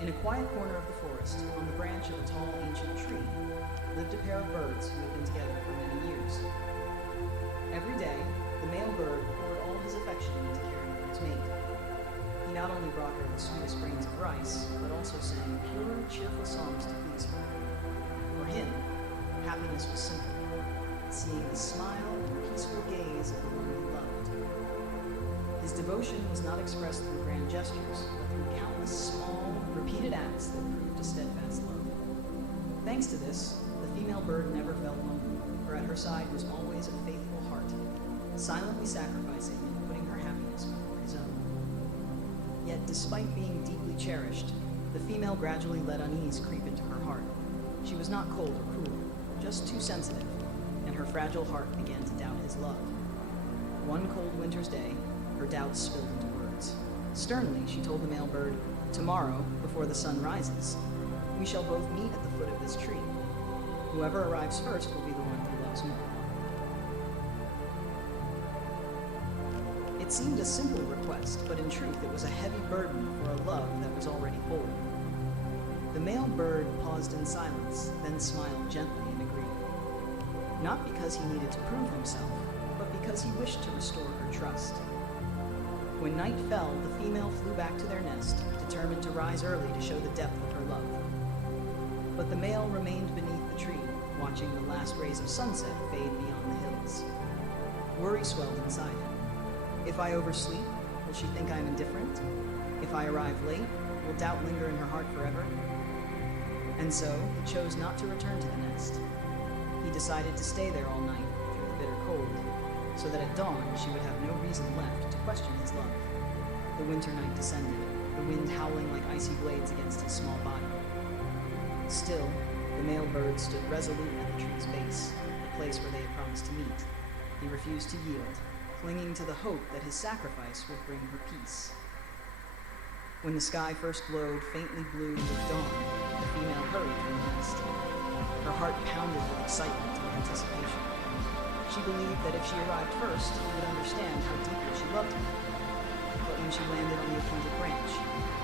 In a quiet corner of the forest, on the branch of a tall ancient tree, lived a pair of birds who had been together for many years. Every day, the male bird poured all his affection into caring for its mate. He not only brought her the sweetest grains of rice, but also sang pure, cheerful songs to please her. For him, happiness was simple, seeing the smile and peaceful gaze of the one he loved. His devotion was not expressed through grand gestures, but through countless small, repeated acts that proved a steadfast love. Thanks to this, the female bird never felt lonely, for at her side was always a faithful heart, silently sacrificing and putting her happiness before his own. Yet, despite being deeply cherished, the female gradually let unease creep into her heart. She was not cold or cruel, just too sensitive, and her fragile heart began to doubt his love. One cold winter's day, her doubts spilled into words. Sternly, she told the male bird, "Tomorrow, before the sun rises, we shall both meet at the foot of this tree. Whoever arrives first will be the one who loves more." It seemed a simple request, but in truth it was a heavy burden for a love that was already whole. The male bird paused in silence, then smiled gently and agreed. Not because he needed to prove himself, but because he wished to restore her trust. When night fell, the female flew back to their nest, determined to rise early to show the depth of her love. But the male remained beneath the tree, watching the last rays of sunset fade beyond the hills. Worry swelled inside him. If I oversleep, will she think I am indifferent? If I arrive late, will doubt linger in her heart forever? And so, he chose not to return to the nest. He decided to stay there all night through the bitter cold, so that at dawn she would have no reason left to question his love. The winter night descended, the wind howling like icy blades against his small body. Still, the male bird stood resolute at the tree's base, the place where they had promised to meet. He refused to yield, clinging to the hope that his sacrifice would bring her peace. When the sky first glowed faintly blue with dawn, the female hurried from the nest. Her heart pounded with excitement and anticipation. She believed that if she arrived first, he would understand how deeply she loved him. But when she landed on the appointed branch,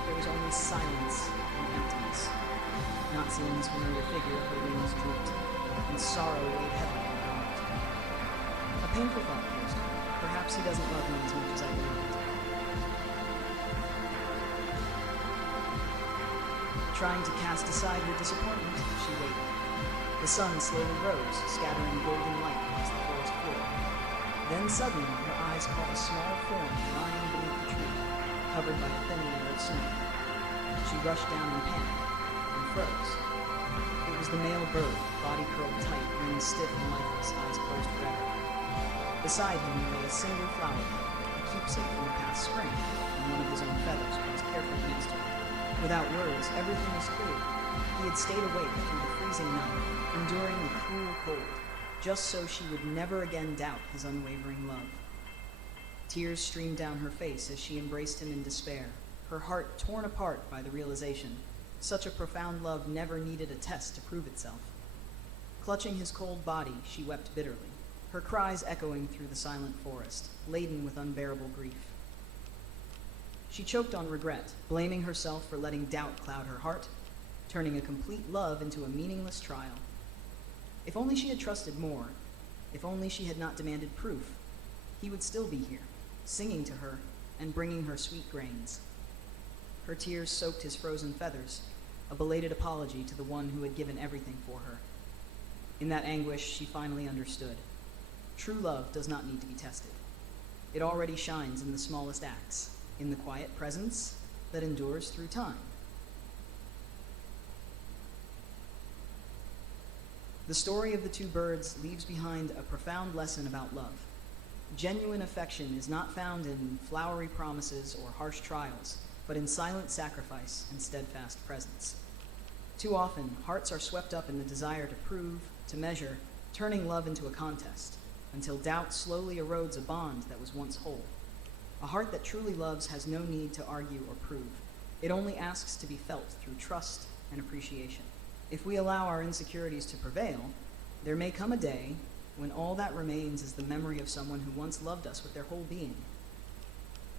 there was only silence and emptiness. Not seeing his familiar figure, her wings drooped, and sorrow weighed heavily on her heart. A painful thought pierced her. Perhaps he doesn't love me as much as I believed. Trying to cast aside her disappointment, she waited. The sun slowly rose, scattering golden light across the forest floor. Then suddenly, her eyes caught a small form lying beneath the tree, covered by a thin layer of snow. She rushed down in panic and froze. It was the male bird, body curled tight, wings stiff and lifeless, eyes closed forever. Beside him lay a single flower bud, a keepsake from the past spring, and one of his own feathers poised carefully next to her. Without words, everything was clear. He had stayed awake through the freezing night, enduring the cruel cold, just so she would never again doubt his unwavering love. Tears streamed down her face as she embraced him in despair, her heart torn apart by the realization such a profound love never needed a test to prove itself. Clutching his cold body, she wept bitterly, her cries echoing through the silent forest, laden with unbearable grief. She choked on regret, blaming herself for letting doubt cloud her heart, turning a complete love into a meaningless trial. If only she had trusted more, if only she had not demanded proof, he would still be here, singing to her and bringing her sweet grains. Her tears soaked his frozen feathers, a belated apology to the one who had given everything for her. In that anguish, she finally understood. True love does not need to be tested. It already shines in the smallest acts, in the quiet presence that endures through time. The story of the two birds leaves behind a profound lesson about love. Genuine affection is not found in flowery promises or harsh trials, but in silent sacrifice and steadfast presence. Too often, hearts are swept up in the desire to prove, to measure, turning love into a contest, until doubt slowly erodes a bond that was once whole. A heart that truly loves has no need to argue or prove. It only asks to be felt through trust and appreciation. If we allow our insecurities to prevail, there may come a day when all that remains is the memory of someone who once loved us with their whole being.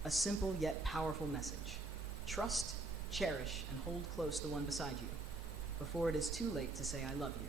A simple yet powerful message. Trust Cherish and hold close the one beside you, before it is too late to say I love you.